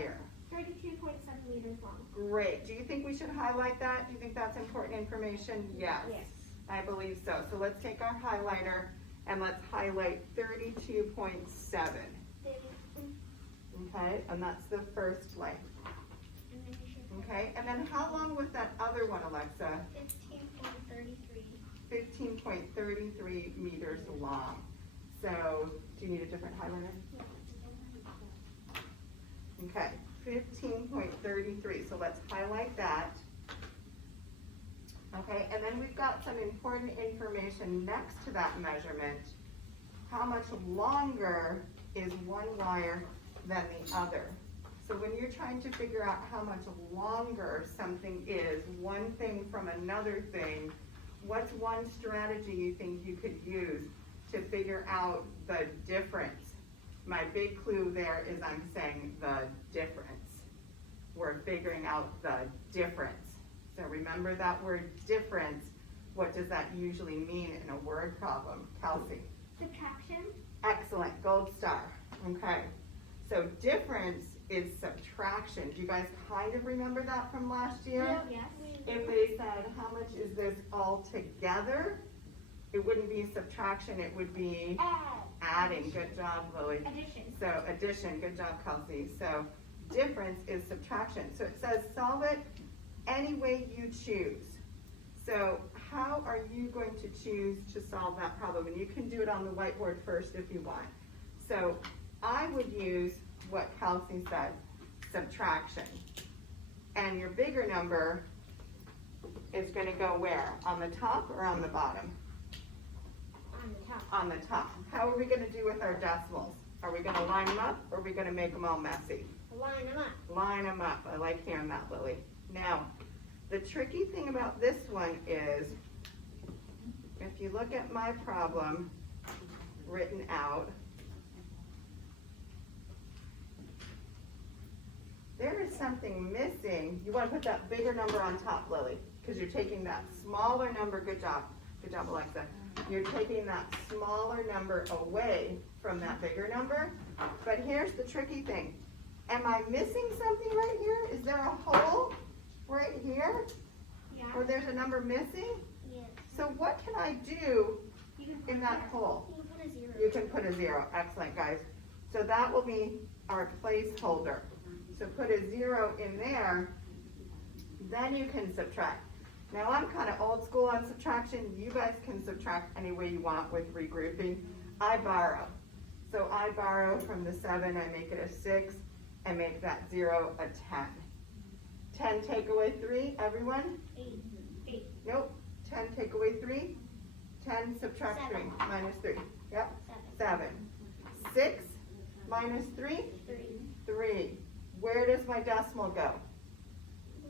32.7 meters long. Great. Do you think we should highlight that? Do you think that's important information? Yes. Yes. I believe so. So let's take our highlighter and let's highlight 32.7. Okay, and that's the first length. Okay, and then how long was that other one, Alexa? 15.33. 15.33 meters long. So, do you need a different highlighter? Okay, 15.33. So let's highlight that. Okay, and then we've got some important information next to that measurement. How much longer is one wire than the other? So when you're trying to figure out how much longer something is, one thing from another thing, what's one strategy you think you could use to figure out the difference? My big clue there is I'm saying the difference. We're figuring out the difference. So remember that word difference. What does that usually mean in a word problem? Kelsey? Subtraction. Excellent, gold star. Okay, so difference is subtraction. Do you guys kind of remember that from last year? Yes. If they said, how much is this all together? It wouldn't be subtraction, it would be adding. Good job, Lily. Addition. So addition, good job, Kelsey. So difference is subtraction. So it says solve it any way you choose. So how are you going to choose to solve that problem? And you can do it on the whiteboard first if you want. So I would use what Kelsey said, subtraction. And your bigger number is going to go where? On the top or on the bottom? On the top. On the top. How are we going to do with our decimals? Are we going to line them up or are we going to make them all messy? Line them up. Line them up. I like hearing that, Lily. Now, the tricky thing about this one is, if you look at my problem written out, there is something missing. You want to put that bigger number on top, Lily, because you're taking that smaller number. Good job, Alexa. You're taking that smaller number away from that bigger number. But here's the tricky thing. Am I missing something right here? Is there a hole right here? Yeah. Or there's a number missing? Yes. So what can I do in that hole? You can put a 0. You can put a 0. Excellent, guys. So that will be our placeholder. So put a 0 in there, then you can subtract. Now I'm kind of old school on subtraction. You guys can subtract any way you want with regrouping. I borrow. So I borrow from the 7, I make it a 6, and make that 0 a 10. 10 take away 3, everyone? 8. Nope. 10 take away 3. 10 subtract 3, minus 3. Yep. 7. 6 minus 3? 3. Where does my decimal go?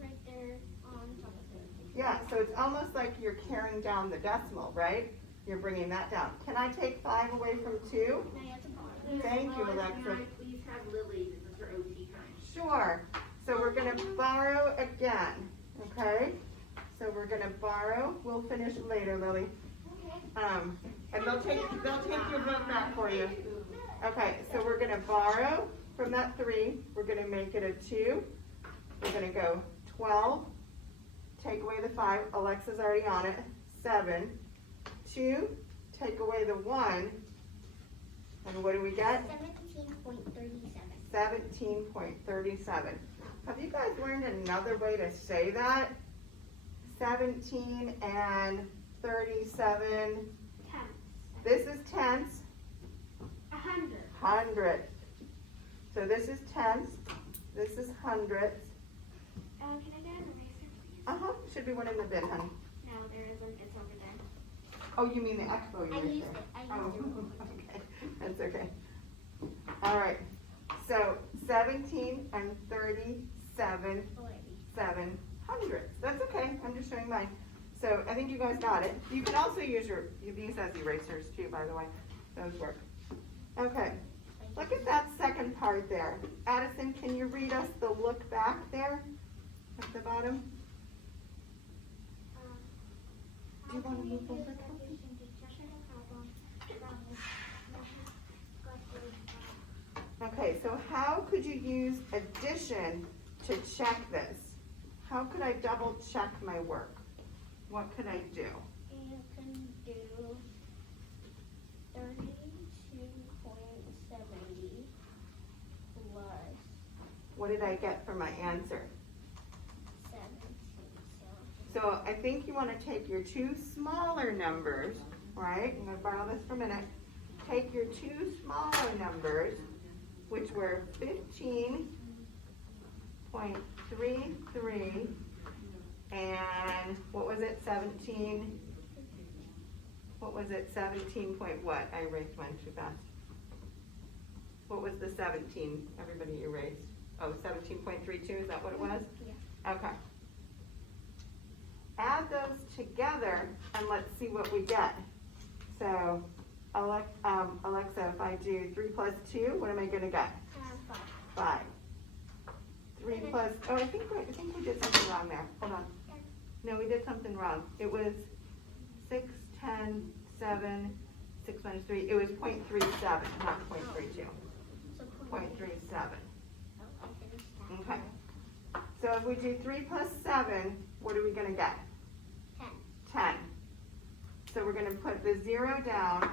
Right there on top of it. Yeah, so it's almost like you're carrying down the decimal, right? You're bringing that down. Can I take 5 away from 2? Now you have to borrow. Thank you, Alexa. Please have Lily, this is her OT time. Sure. So we're going to borrow again, okay? So we're going to borrow. We'll finish later, Lily. Okay. And they'll take your book back for you. Okay, so we're going to borrow from that 3. We're going to make it a 2. We're going to go 12. Take away the 5. Alexa's already on it. 7. 2. Take away the 1. And what do we get? 17.37. 17.37. Have you guys learned another way to say that? 17 and 37. Tenths. This is tenths. 100. 100. So this is tenths. This is hundredths. Can I get an eraser, please? Should be one in the bin, honey. No, there isn't. It's over there. Oh, you mean the expo I eraser? used it. Oh, okay. That's okay. All right. So 17 and 37. 7 hundredths. That's okay. I'm just showing mine. So I think you guys got it. You can also use these as erasers too, by the way. Those work. Okay. Look at that second part there. Addison, can you read us the look back there at the bottom? Do you want to move over? Okay, Okay, so how could you use addition to check this? How could I double check my work? What could I do? You can do 32.70 plus What did I get for my answer? 17. So I think you want to take your two smaller numbers, right? I'm going to borrow this for a minute. Take your two smaller numbers, which were 15.33 and what was it, 17? What was it, 17 point what? I erased mine too fast. What was the 17? Everybody erased. Oh, 17.32, is that what it was? Yeah. Okay. Add those together and let's see what we get. So, Alexa, if I do 3 plus 2, what am I going to get? 5. 3 plus, oh, I think we did something wrong there. Hold on. No, we did something wrong. It was 6, 10, 7, 6 minus 3. It was 0.37, not 0.32. 0.37. Okay. So if we do 3 plus 7, what are we going to get? 10. So we're going to put the 0 down,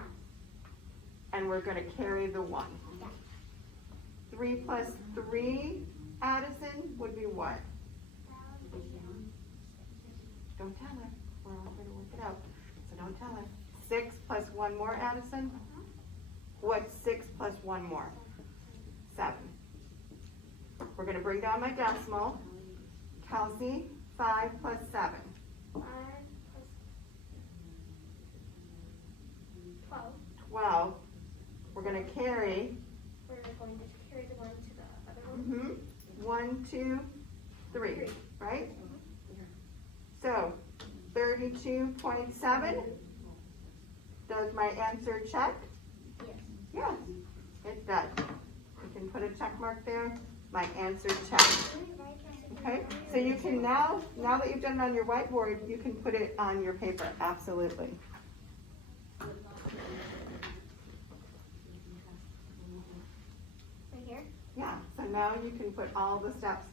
and we're going to carry the 1. 3 plus 3, Addison, would be what? Don't tell her. We're all going to work it out. So don't tell her. 6 plus 1 more, Addison? What's 6 plus 1 more? 7. We're going to bring down my decimal. Kelsey, 5 plus 7. 5 plus 12. 12. We're going to carry. We're going to carry the 1 to the other one. 1, 2, 3, right? So, 32.7. Does my answer check? Yes. Yes, it does. You can put a check mark there. My answer checks. Okay, so you can now that you've done it on your whiteboard, you can put it on your paper, absolutely. Right here? Yeah, so now you can put all the steps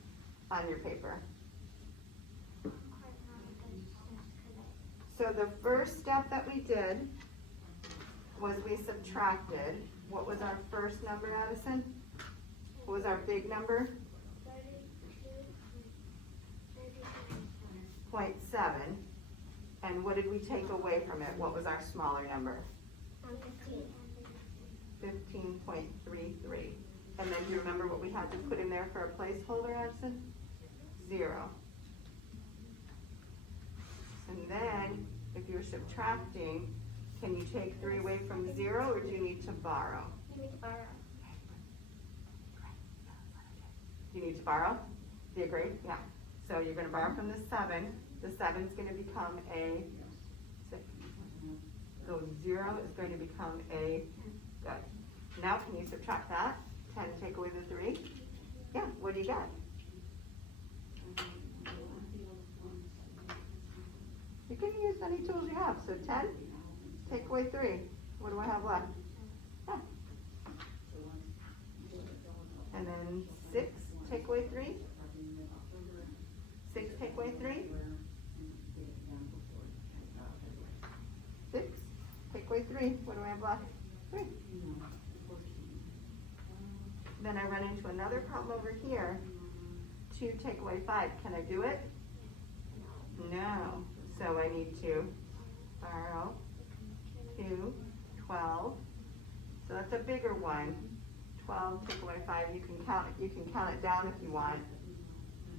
on your paper. So the first step that we did was we subtracted. What was our first number, Addison? What was our big number? 0.7. And what did we take away from it? What was our smaller number? 15. 15.33. And then do you remember what we had to put in there for a placeholder, Addison? 0. And then, if you're subtracting, can you take 3 away from 0, or do you need to borrow? You need to borrow. Do you need to borrow? Do you agree? Yeah. So you're going to borrow from the 7. The 7 is going to become a 6. So 0 is going to become a good. Now can you subtract that? 10 take away the 3? Yeah, what do you get? You can use any tools you have. So 10, take away 3. What do I have left? Yeah. And then 6, take away 3. 6, take away 3. 6, take away 3. What do I have left? 3. Then I run into another problem over here. 2, take away 5. Can I do it? No. So I need to borrow 2, 12. So that's a bigger one. 12, take away 5. You can count it down if you want.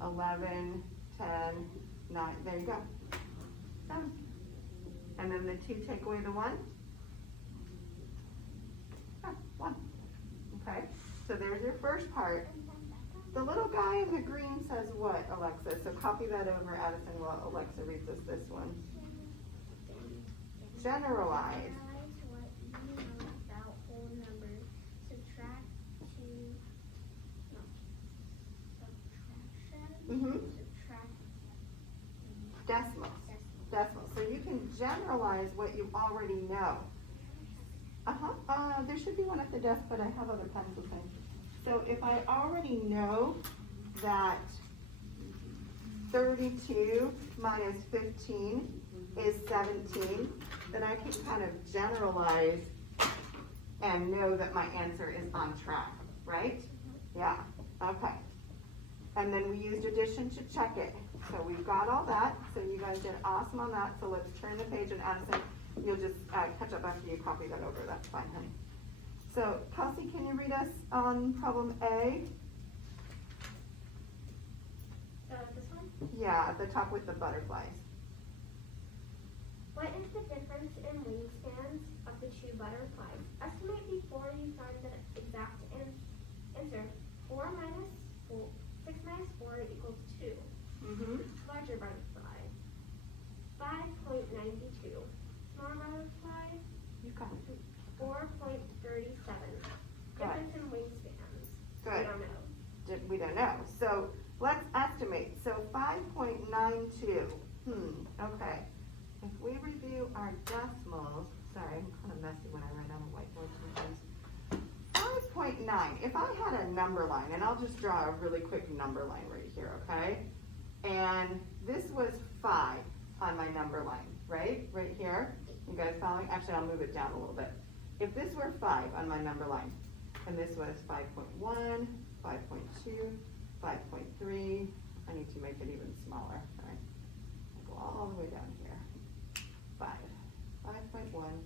11, 10, 9. There you go. 7. And then the 2 take away the 1. 1. Okay. So there's your first part. The little guy in the green says what, Alexa? So copy that over, Addison, while Alexa reads us this one. Generalize. What you know about whole numbers. Subtract subtraction. Subtract Decimals. So you can generalize what you already know. There should be one at the desk, but I have other pens with me. So if I already know that 32 minus 15 is 17, then I can kind of generalize and know that my answer is on track, right? Yeah, okay. And then we used addition to check it. So we've got all that, so you guys did awesome on that. So let's turn the page, and Addison, you'll just catch up after you copy that over, that's fine, honey. So Kelsey, can you read us on problem A? This one? Yeah, at the top with the butterflies. What is the difference in wingspans of the two butterflies? Estimate before you find the exact answer. 6 minus 4 equals 2. Mm-hmm. Larger butterfly. 5.92. Smaller butterfly. You got it. 4.37. Difference in wingspans. Good. We don't know. We don't know. So let's estimate. So 5.92. Okay. If we review our decimals, sorry, I'm kind of messy when I write on a whiteboard sometimes. 5.9. If I had a number line, and I'll just draw a really quick number line right here, okay? And this was 5 on my number line, right? Right here. You guys following? Actually, I'll move it down a little bit. If this were 5 on my number line, and this was 5.1, 5.2, 5.3, I need to make it even smaller, right? I'll go all the way down here. 5, 5.1,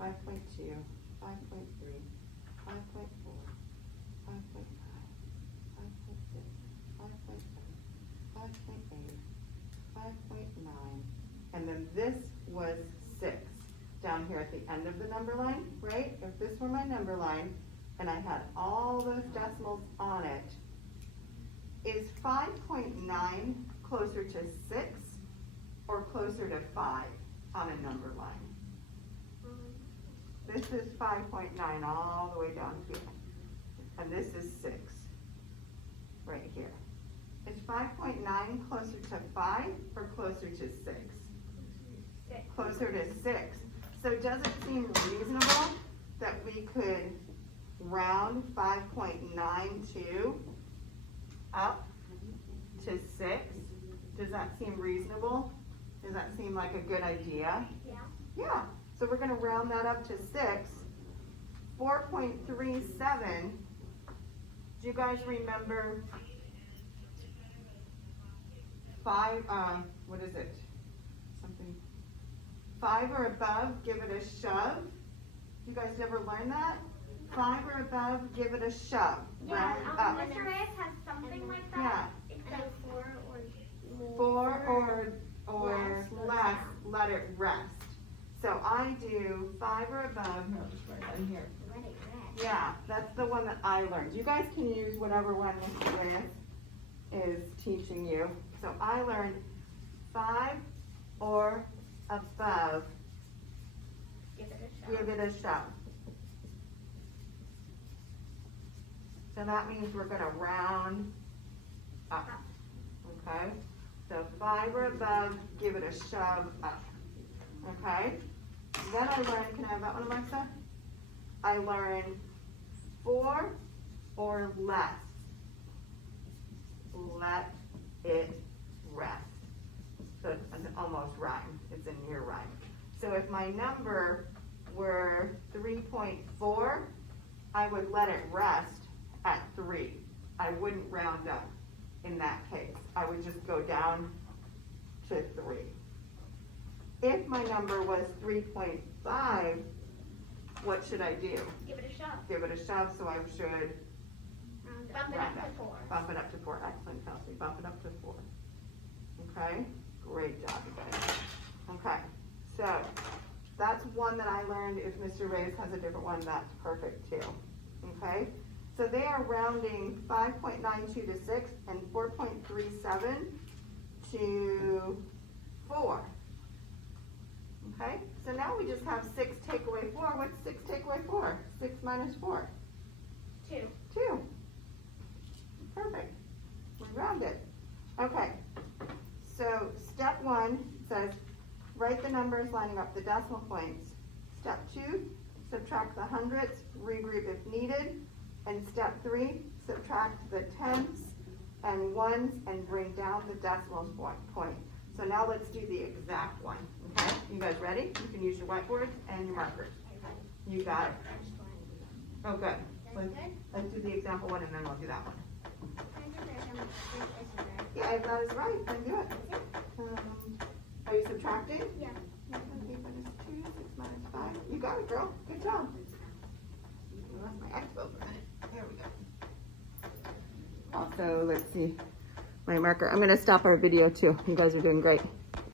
5.2, 5.3, 5.4, 5.5, 5.6, 5.7, 5.8, 5.9, and then this was 6 down here at the end of the number line, right? If this were my number line and I had all those decimals on it, is 5.9 closer to 6 or closer to 5 on a number line? This is 5.9 all the way down here, and this is 6 right here. Is 5.9 closer to 5 or closer to 6? 6. Closer to 6. So does it seem reasonable that we could round 5.92 up to 6? Does that seem reasonable? Does that seem like a good idea? Yeah. Yeah. So we're going to round that up to 6. 4.37. Do you guys remember 5, what is it? Something. 5 or above, give it a shove. You guys ever learn that? 5 or above, give it a shove. Round up. Mr. Reyes has something like Yeah. that. It's like 4 or 4 or less, let it rest. So I do 5 or above, here, I'll just write that in here. Let it rest. Yeah, that's the one that I learned. You guys can use whatever one Mr. Reyes is teaching you. So I learned 5 or above, Give it a shot. give it a shove. So that means we're gonna round up, okay? So 5 or above, give it a shove up, okay? Then I learned, can I have that one, Alexa? I learned 4 or less, let it rest. So it's an almost rhyme, it's a near rhyme. So if my number were 3.4, I would let it rest at 3. I wouldn't round up in that case. I would just go down to 3. If my number was 3.5, what should I do? Give it a shot. Give it a shove, so I should Bump it up to 4. bump it up to 4. Excellent, Kelsey. Bump it up to 4. Okay? Great job, you guys. Okay, so that's one that I learned. If Mr. Reyes has a different one, that's perfect too. Okay? So they are rounding 5.92 to 6 and 4.37 to 4. Okay? So now we just have 6 take away 4. What's 6 take away 4? 6 minus 4. 2. 2. Perfect. We round it. Okay. So step 1 says write the numbers lining up the decimal points. Step 2, subtract the hundredths, regroup if needed. And step 3, subtract the tenths and ones and bring down the decimal point. So now let's do the exact one, okay? You guys ready? You can use your whiteboards and your markers. You got it. Oh, good. Let's do the example one and then we'll do that one. Yeah, if that is right, then do it. Are you subtracting? Yeah. 8 minus 2, 6 minus 5. You got it, girl. Good job. I lost my expo for a minute. There we go. Also, let's see my marker. I'm going to stop our video too. You guys are doing great.